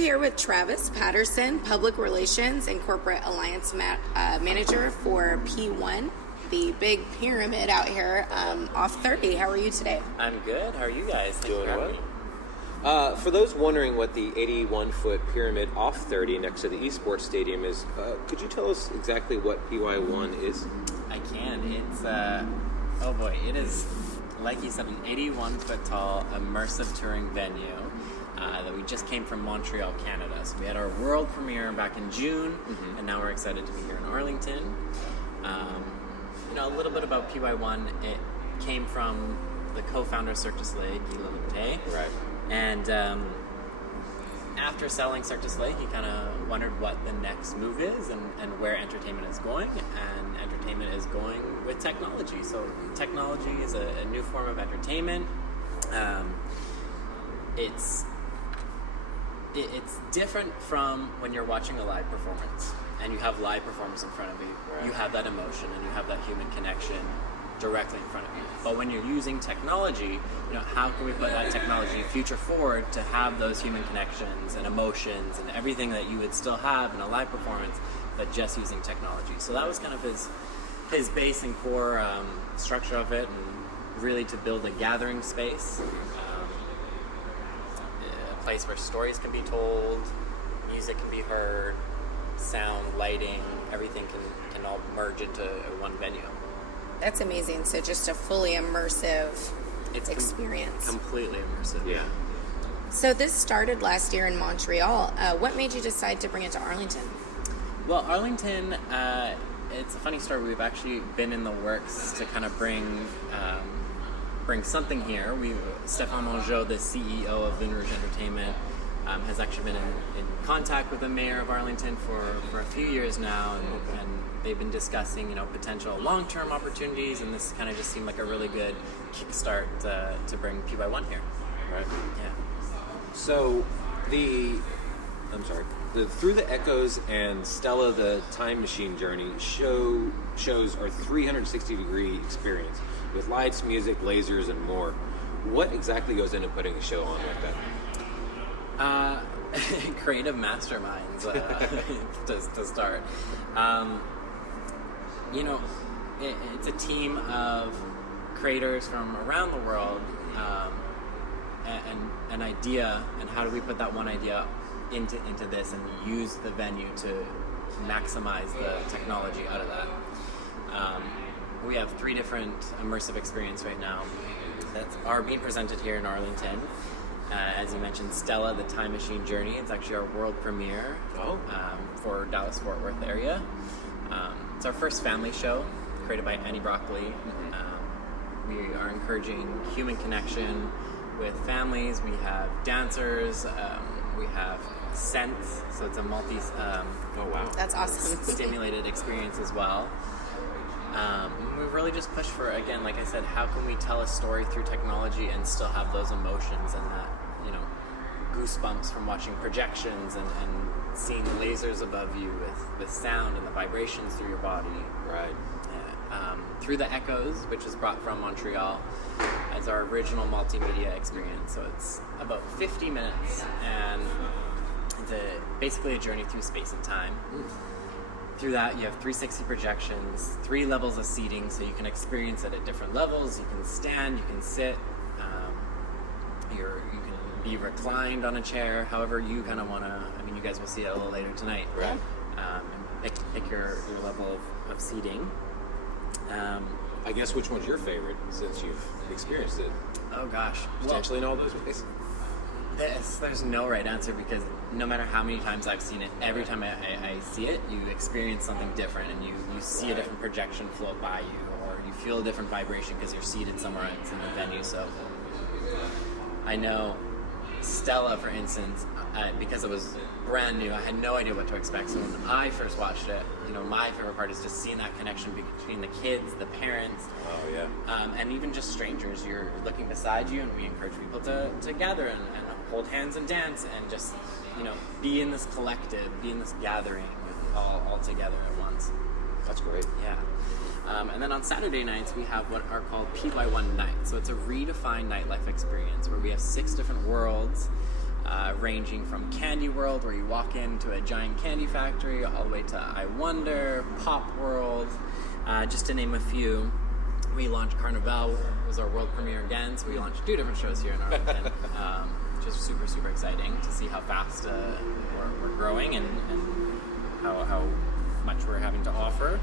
here with Travis Paterson, Public Relations and Corporate Alliance Manager for P1, the big pyramid out here off 30. How are you today? I'm good. How are you guys? Thanks Doing for having well. me. For those wondering what the 81-foot pyramid off 30 next to the esports stadium is, could you tell us exactly what PY1 is? I can. It's, it is, like you said, an 81-foot tall immersive touring venue that we just came from Montreal, Canada. So we had our world premiere back in June, and now we're excited to be here in Arlington. A little bit about PY1. It came from the co-founder of Cirque du Soleil, Guy Lelute. Right. And after selling Cirque du Soleil, he kind of wondered what the next move is and where entertainment is going. And entertainment is going with technology. So technology is a new form of entertainment. It's different from when you're watching a live performance and you have live performers in front of you. Right. You have that emotion and you have that human connection directly in front of you. But when you're using technology, how can we put that technology future forward to have those human connections and emotions and everything that you would still have in a live performance, but just using technology. So that was kind of his base and core structure of it, and really to build a gathering space, a place where stories can be told, music can be heard, sound, lighting, everything can all merge into one venue. That's amazing. So just a fully immersive experience. Completely immersive, yeah. So this started last year in Montreal. What made you decide to bring it to Arlington? Well, Arlington, it's a funny story. We've actually been in the works to kind of bring something here. Stéphane Mongeau, the CEO of Vin Rouge Entertainment, has actually been in contact with the mayor of Arlington for a few years now, and they've been discussing, potential long-term opportunities, and this kind of just seemed like a really good kickstart to bring PY1 here. Right. Yeah. So the Through the Echoes and Stella, the Time Machine Journey shows our 360-degree experience with lights, music, lasers, and more. What exactly goes into putting a show on like that? Creative masterminds to start. It's a team of creators from around the world, and an idea, and how do we put that one idea into this and use the venue to maximize the technology out of that. We have 3 different immersive experiences right now that are being presented here in Arlington. As you mentioned, Stella, the Time Machine Journey. It's actually our world premiere for Dallas-Fort Worth area. It's our first family show, created by Annie Broccoli. We are encouraging human connection with families. We have dancers. We have scents, so it's a That's awesome. stimulated experience as well. We've really just pushed for, again, like I said, how can we tell a story through technology and still have those emotions and that, goosebumps from watching projections and seeing lasers above you with sound and the vibrations through your body. Right. Through the Echoes, which is brought from Montreal, as our original multimedia experience. So it's about 50 minutes, and it's basically a journey through space and time. Through that, you have 360 projections, 3 levels of seating, so you can experience it at different levels. You can stand, you can sit, you can be reclined on a chair, however you kind of want to. You guys will see it a little later tonight. Right. Pick your level of seating. I guess which one's your favorite, since you've experienced it? Oh gosh. Potentially in all those ways. There's no right answer, because no matter how many times I've seen it, every time I see it, you experience something different, and you see a different projection float by you, or you feel a different vibration because you're seated somewhere else in the venue. So I know Stella, for instance, because it was brand new, I had no idea what to expect. So when I first watched it, my favorite part is just seeing that connection between the kids, the parents, and even just strangers. You're looking beside you, and we encourage people to gather and hold hands and dance, and just be in this collective, be in this gathering all together at once. That's great. Yeah. And then on Saturday nights, we have what are called PY1 nights. So it's a redefined nightlife experience where we have 6 different worlds ranging from Candy World, where you walk into a giant candy factory, all the way to I Wonder, Pop World, just to name a few. We launched Carnival, was our world premiere again, so we launched 2 different shows here in Arlington. Just super, super exciting to see how fast we're growing and how much we're having to offer.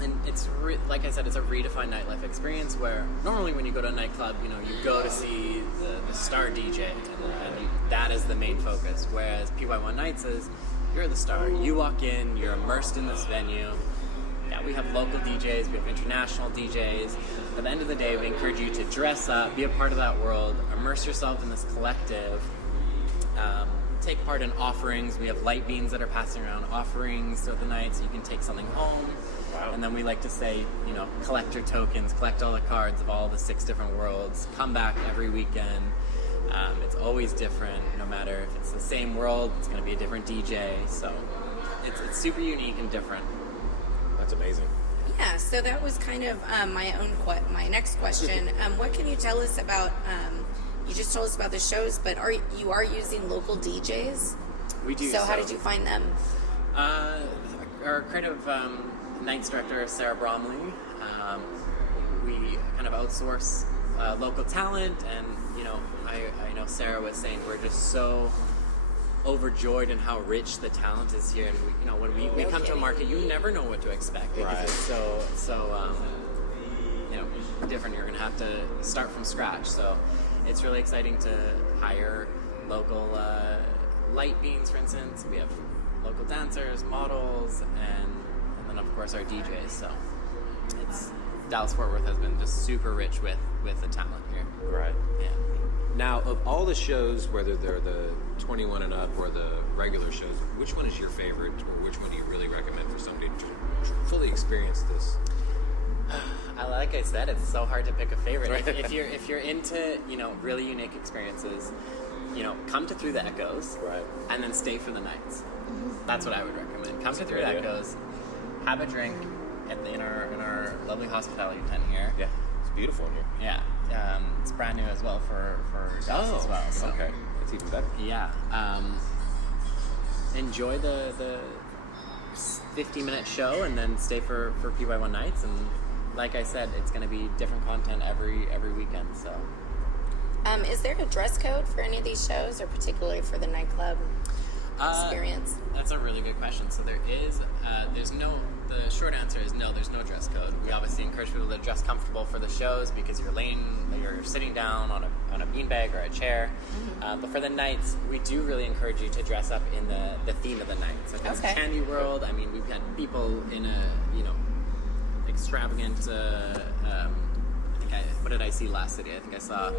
And it's like I said, it's a redefined nightlife experience where normally when you go to a nightclub, you go to see the star DJ, and that is the main focus. Whereas PY1 Nights is, you're the star. You walk in, you're immersed in this venue. Yeah, we have local DJs, we have international DJs. At the end of the day, we encourage you to dress up, be a part of that world, immerse yourself in this collective. Take part in offerings. We have light beans that are passing around offerings throughout the night, so you can take something home. Wow. And then we like to say, collect your tokens, collect all the cards of all the 6 different worlds. Come back every weekend. It's always different, no matter if it's the same world, it's going to be a different DJ. So it's super unique and different. That's amazing. Yeah, so that was kind of my next question. What can you tell us about? You just told us about the shows, but you are using local DJs? We do. So how did you find them? Our creative nights director, Sarah Bromley, we kind of outsource local talent, and I know Sarah was saying we're just so overjoyed in how rich the talent is here, and when we come to a market, you never know what to expect because it's so different. You're going to have to start from scratch, so it's really exciting to hire local light beans, for instance. We have local dancers, models, and then of course our DJs. So Dallas-Fort Worth has been just super rich with the talent here. Right. Yeah. Now, of all the shows, whether they're the 21 and up or the regular shows, which one is your favorite, or which one do you really recommend for somebody to fully experience this? Like I said, it's so hard to pick a favorite. Right. If you're into really unique experiences, come to Through the Echoes, right, and then stay for the nights. That's what I would recommend. Come to Through the Echoes, have a drink in our lovely hospitality tent here. Yeah, it's beautiful in here. Yeah, it's brand new as well for Dallas as well. So. Okay, it's even better. Yeah, enjoy the 50-minute show and then stay for PY1 Nights, and like I said, it's going to be different content every weekend. So, is there a dress code for any of these shows, or particularly for the nightclub experience? That's a really good question. So there is, the short answer is no, there's no dress code. We obviously encourage people to dress comfortable for the shows because you're sitting down on a beanbag or a chair. Mm-hmm. But for the nights, we do really encourage you to dress up in the theme of the night. So if it's Candy World, I mean, we've had people in a, extravagant, what did I see last city? I think I saw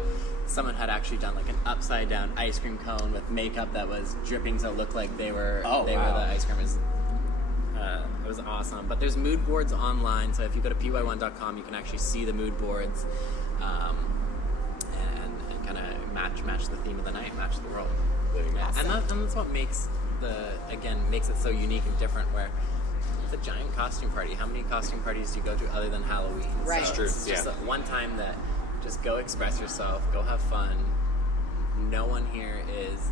someone had actually done like an upside down ice cream cone with makeup that was dripping so it looked like they were the ice cream. It was awesome. But there's mood boards online, so if you go to py1.com, you can actually see the mood boards and kind of match the theme of the night, match the world. Awesome. And that's what makes it so unique and different, where it's a giant costume party. How many costume parties do you go to other than Halloween? Right. So True. it's just one time that just go express yourself, go have fun. No one here is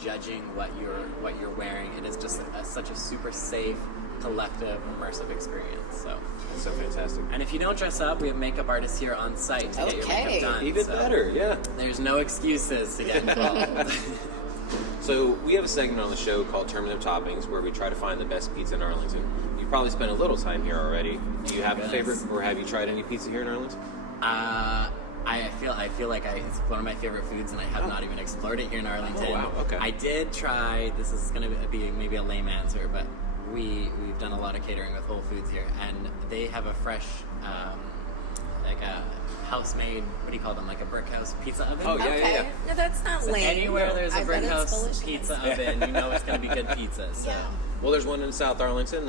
judging what you're wearing. It is just such a super safe, collective, immersive experience. So That's so fantastic. And if you don't dress up, we have makeup artists here on site to get your makeup done. Even better, yeah. There's no excuses to get involved. So we have a segment on the show called Terminative Toppings, where we try to find the best pizza in Arlington. You probably spent a little time here already. Do you have a favorite, or have you tried any pizza here in Arlington? I feel like it's one of my favorite foods, and I have not even explored it here in Arlington. Oh, wow. Okay. I did try. This is going to be maybe a lame answer, but we've done a lot of catering with Whole Foods here, and they have a fresh, like a house-made, what do you call them, like a brick house pizza oven? Oh, yeah. No, that's not So lame. anywhere there's a I brick bet it's house delicious. pizza oven, you know it's going to be good pizza. So. Yeah. Well, there's one in South Arlington,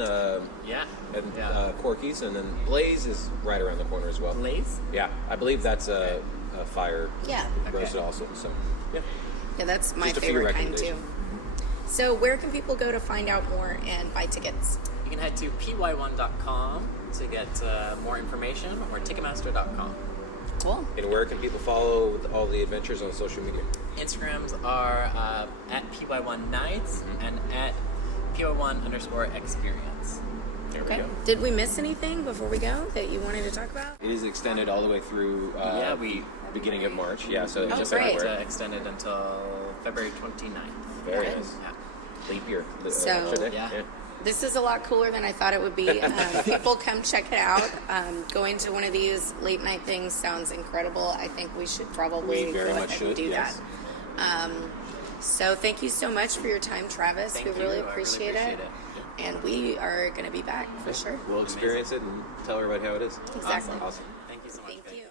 Yeah. and Corky's, and then Blaze is right around the corner as well. Blaze? Yeah, I believe that's a fire roasted Okay. also. So, yeah. Yeah, that's my Just a few favorite kind too. recommendations. So where can people go to find out more and buy tickets? You can head to py1.com to get more information, or ticketmaster.com. Cool. And where can people follow all the adventures on social media? Instagrams are at PY1 Nights and at PY1_experience. There Okay. we go. Did we miss anything before we go that you wanted to talk about? It is extended all the way through beginning of March. Yeah, so Oh, just great. everywhere. Extended until February 29th. Very Good. nice. Yeah. Leap year. So- Extra day. Yeah. This is a lot cooler than I thought it would be. People come check it out. Going to one of these late night things sounds incredible. I think we should probably We very go much ahead and should, do yes. that. So thank you so much for your time, Travis. Thank we you. really I appreciate it. And we are going to be back for sure. We'll experience it and tell everybody how it is. Exactly. Awesome. Thank you so much. Thank guys. you.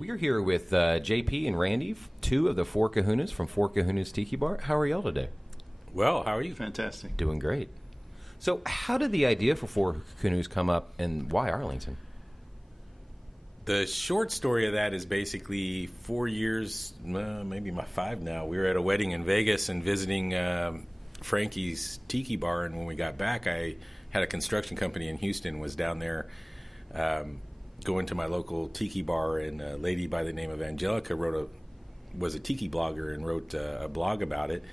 We're here with JP and Randy, two of the four Kahunas from Four Kahunas Tiki Bar. How are y'all today? Well, how are you? Fantastic. Doing great. So how did the idea for Four Kahunas come up, and why Arlington? The short story of that is basically 4 years, maybe my 5 now. We were at a wedding in Vegas and visiting Frankie's Tiki Bar, and when we got back, I had a construction company in Houston, was down there going to my local Tiki Bar, and a lady by the name of Angelica was a Tiki blogger and wrote a blog about it.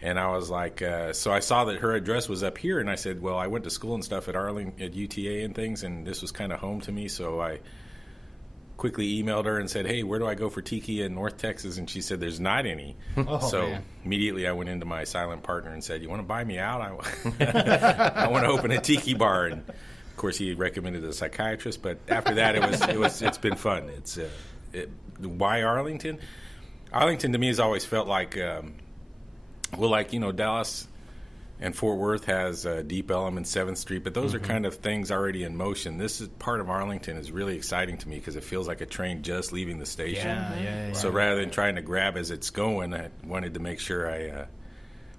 And I was like, so I saw that her address was up here, and I said, well, I went to school and stuff at Arlington, at UTA and things, and this was kind of home to me, so I quickly emailed her and said, hey, where do I go for Tiki in North Texas? And she said, there's not any. Man. Immediately I went into my silent partner and said, you want to buy me out? I want to open a Tiki bar. And of course he recommended a psychiatrist, but after that it's been fun. Why Arlington? Arlington to me has always felt like, Dallas and Fort Worth has Deep Ellum and 7th Street, but those are kind of things already in motion. This is part of Arlington is really exciting to me because it feels like a train just leaving the station. Yeah. So rather than trying to grab as it's going, I wanted to make sure I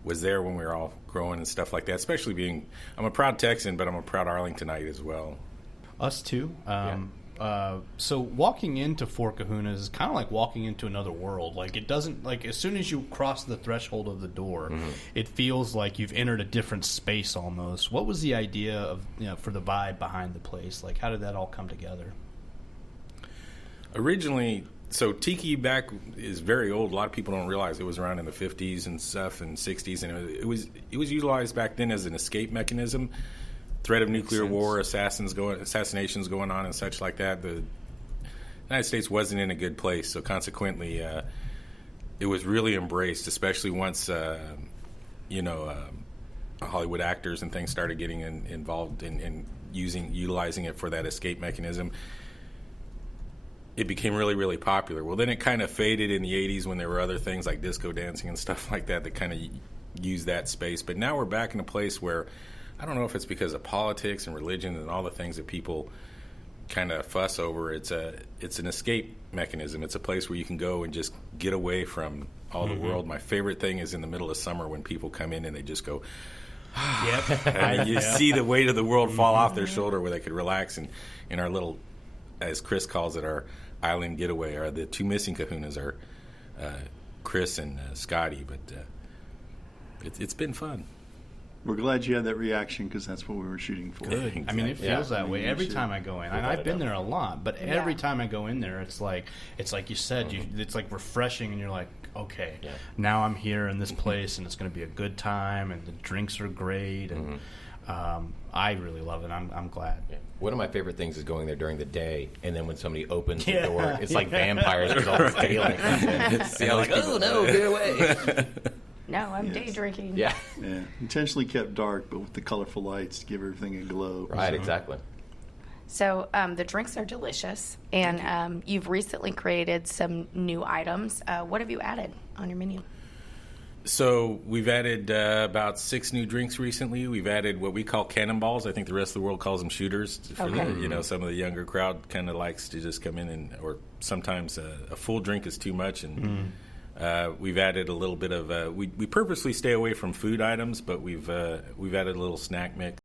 was there when we were all growing and stuff like that, especially I'm a proud Texan, but I'm a proud Arlingtonite as well. Us too. So walking into Four Kahunas is kind of like walking into another world. Like it doesn't, like as soon as you cross the threshold of the door, it feels like you've entered a different space almost. What was the idea of, for the vibe behind the place? Like how did that all come together? Originally, so Tiki back is very old. A lot of people don't realize it was around in the 50s and stuff and 60s, and it was utilized back then as an escape mechanism. Threat of nuclear war, assassinations going on and such like that. The United States wasn't in a good place, so consequently, it was really embraced, especially once Hollywood actors and things started getting involved in utilizing it for that escape mechanism. It became really, really popular. Well, then it kind of faded in the 80s when there were other things like disco dancing and stuff like that kind of used that space. But now we're back in a place where I don't know if it's because of politics and religion and all the things that people kind of fuss over. It's an escape mechanism. It's a place where you can go and just get away from all the world. My favorite thing is in the middle of summer when people come in and they just go, and you see the weight of the world fall off their shoulder where they could relax. And in our little, as Chris calls it, our island getaway, or the two missing Kahunas are Chris and Scotty. But it's been fun. We're glad you had that reaction because that's what we were shooting for. Good. I mean, it feels that way every should. time I go in. And I've been there a lot, but every time I go in there, it's like you said, it's like refreshing, and you're like, okay, now I'm here in this place, and it's going to be a good time, and the drinks are great, and I really love it. I'm glad. Yeah. One of my favorite things is going there during the day, and then when somebody opens the door, it's like vampires. There's all this daylight. You're like, oh no, get away. No, I'm day drinking. Yeah. Yeah, intentionally kept dark, but with the colorful lights to give everything a glow. Right, exactly. So the drinks are delicious, and you've recently created some new items. What have you added on your menu? So we've added about 6 new drinks recently. We've added what we call cannonballs. I think the rest of the world calls them shooters. For some of the younger crowd kind of likes to just come in or sometimes a full drink is too much. And we've added a little bit of we purposely stay away from food items, but we've added a little snack mix.